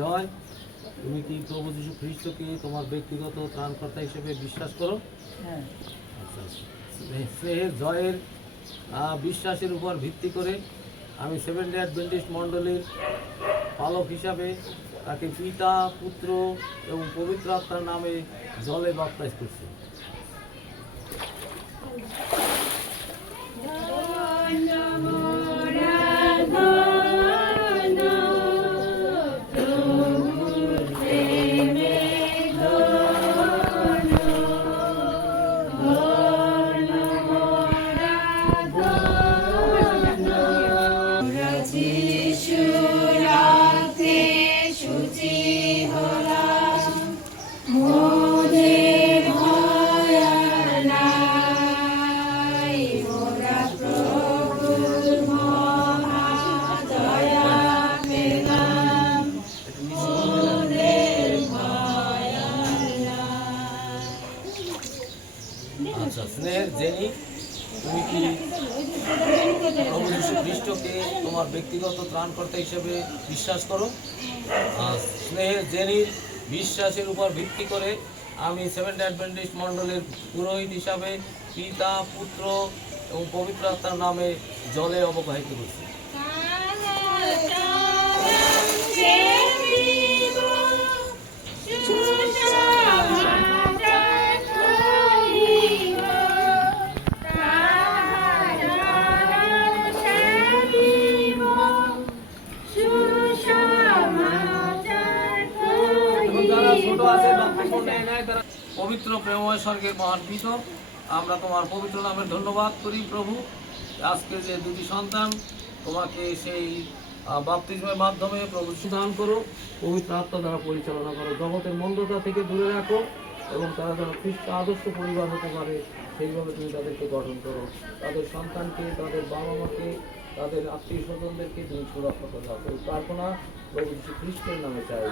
জয়। তুমি কি প্রভু যীশু খ্রিস্টকে তোমার ব্যক্তিগত ত্রাণকর্তা হিসেবে বিশ্বাস করো? হ্যাঁ। আচ্ছা স্নেহের জয়ের বিশ্বাসের উপর ভিত্তি করে আমি সেভেন ডে অ্যাডভেন্টিস্ট মণ্ডলীর পালক হিসাবে তাকে পিতা পুত্র এবং পবিত্র আত্মার নামে জলে বাপ্তাইজ করছি। আচ্ছা স্নেহের জেনি তুমি কি প্রভু খ্রিস্টকে তোমার ব্যক্তিগত ত্রাণকর্তা হিসেবে বিশ্বাস করো। আর স্নেহের জেনির বিশ্বাসের উপর ভিত্তি করে আমি সেভেন অ্যাডভেন্টিস্ট মণ্ডলের পুরোহিত হিসাবে পিতা, পুত্র এবং পবিত্র নামে জলে অববাহিত করছি। পবিত্র প্রেমময় স্বর্গের মহান পিত আমরা তোমার পবিত্র নামের ধন্যবাদ করি প্রভু। আজকে যে দুটি সন্তান তোমাকে সেই আহ, বাপ্তিস্মের মাধ্যমে প্রভু সুদান করো পবিত্র আত্মা দ্বারা পরিচালনা করো। জগতের মন্দতা থেকে দূরে রাখো এবং তারা যেন খ্রিস্ট আদর্শ পরিবার হতে পারে সেইভাবে তুমি তাদেরকে গঠন করো। তাদের সন্তানকে তাদের বাবা মাকে তাদের আত্মীয় স্বজনদেরকে তুমি সুরক্ষা এই প্রার্থনা প্রভু খ্রিস্টের নামে চাই।